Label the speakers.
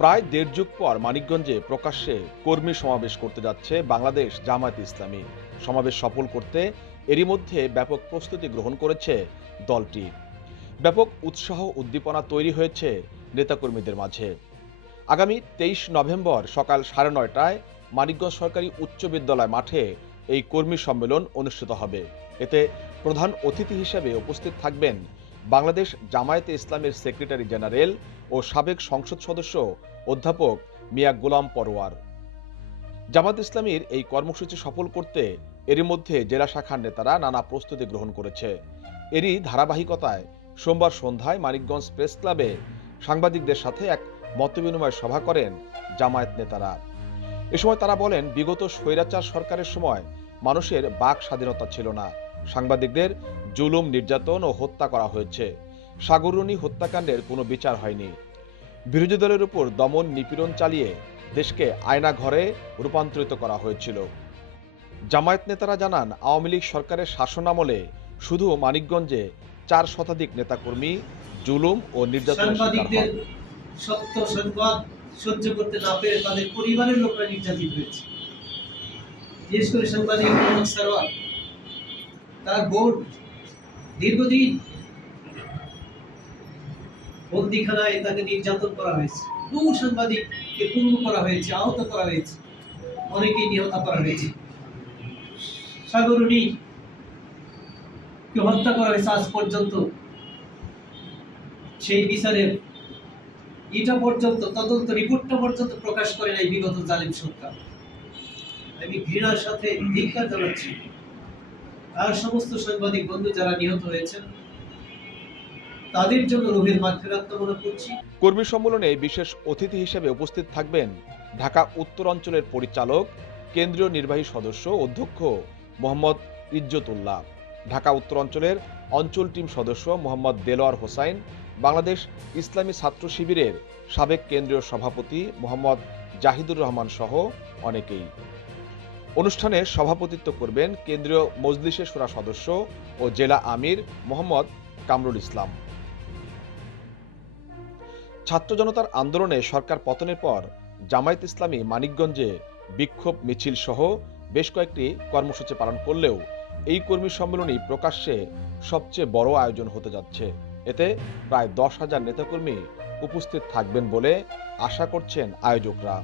Speaker 1: প্রায় দেড় যুগ পর মানিকগঞ্জে প্রকাশ্যে কর্মী সমাবেশ করতে যাচ্ছে বাংলাদেশ জামায়াত ইসলামী। সমাবেশ সফল করতে এরই মধ্যে ব্যাপক প্রস্তুতি গ্রহণ করেছে দলটি। ব্যাপক উৎসাহ উদ্দীপনা তৈরি হয়েছে নেতাকর্মীদের মাঝে। আগামী তেইশ নভেম্বর সকাল সাড়ে নয়টায় মানিকগঞ্জ সরকারি উচ্চ বিদ্যালয় মাঠে এই কর্মী সম্মেলন অনুষ্ঠিত হবে। এতে প্রধান অতিথি হিসেবে উপস্থিত থাকবেন বাংলাদেশ জামায়াতে ইসলামের সেক্রেটারি জেনারেল ও সাবেক সংসদ সদস্য অধ্যাপক মিয়া গোলাম পরোয়ার। জামাত ইসলামীর এই কর্মসূচি সফল করতে এরই মধ্যে জেলা শাখার নেতারা নানা প্রস্তুতি গ্রহণ করেছে। এরই ধারাবাহিকতায় সোমবার সন্ধ্যায় মানিকগঞ্জ প্রেস ক্লাবে সাংবাদিকদের সাথে এক মতবিনিময় সভা করেন জামায়াত নেতারা। এ সময় তারা বলেন, বিগত স্বৈরাচার সরকারের সময় মানুষের বাক স্বাধীনতা ছিল না। সাংবাদিকদের জুলুম, নির্যাতন ও হত্যা করা হয়েছে। সাগররণী হত্যাকাণ্ডের কোনো বিচার হয়নি। বিরোধী দলের উপর দমন নিপীড়ন চালিয়ে দেশকে আয়না ঘরে রূপান্তরিত করা হয়েছিল। জামায়াত নেতারা জানান, আওয়ামী লীগ সরকারের শাসনামলে শুধু মানিকগঞ্জে চার শতাধিক নেতাকর্মী জুলুম ও নির্যাতনের শিকার
Speaker 2: সত্য সংবাদ সহ্য করতে না পেরে তাদের পরিবারের লোকরা নির্যাতিত হয়েছে। বিশেষ করে সাংবাদিক মোহাম্মদ সারওয়ার তার বোন দীর্ঘদিন বন্দিখানায় তাকে নির্যাতন করা হয়েছে। বহু সাংবাদিককে পূর্ণ করা হয়েছে, আহত করা হয়েছে, অনেকেই নিহত করা হয়েছে। সাগরণী কে হত্যা করা হয়েছে আজ পর্যন্ত। সেই বিচারের এটা পর্যন্ত, তদন্ত রিপোর্টটা পর্যন্ত প্রকাশ করে নাই বিগত জালিম সরকার। আমি ঘৃণার সাথে ধিক্ষার জানাচ্ছি। আর সমস্ত সাংবাদিক বন্ধু যারা নিহত হয়েছেন, তাদের জন্য রোহের মাগফিরাত কামনা করছি।
Speaker 1: কর্মী সম্মেলনে বিশেষ অতিথি হিসেবে উপস্থিত থাকবেন ঢাকা উত্তর অঞ্চলের পরিচালক, কেন্দ্রীয় নির্বাহী সদস্য অধ্যক্ষ মোহাম্মদ ইজ্জতুল্লাহ, ঢাকা উত্তর অঞ্চলের অঞ্চল টিম সদস্য মোহাম্মদ দেলোয়ার হোসাইন, বাংলাদেশ ইসলামী ছাত্র শিবিরের সাবেক কেন্দ্রীয় সভাপতি মোহাম্মদ জাহিদুর রহমান সহ অনেকেই। অনুষ্ঠানে সভাপতিত্ব করবেন কেন্দ্রীয় মজলিসে সুরা সদস্য ও জেলা আমির মোহাম্মদ কামরুল ইসলাম। ছাত্র জনতার আন্দোলনে সরকার পতনের পর জামায়াত ইসলামী মানিকগঞ্জে বিক্ষোভ মিছিল সহ বেশ কয়েকটি কর্মসূচি পালন করলেও এই কর্মী সম্মেলনই প্রকাশ্যে সবচেয়ে বড় আয়োজন হতে যাচ্ছে। এতে প্রায় দশ হাজার নেতাকর্মী উপস্থিত থাকবেন বলে আশা করছেন আয়োজকরা।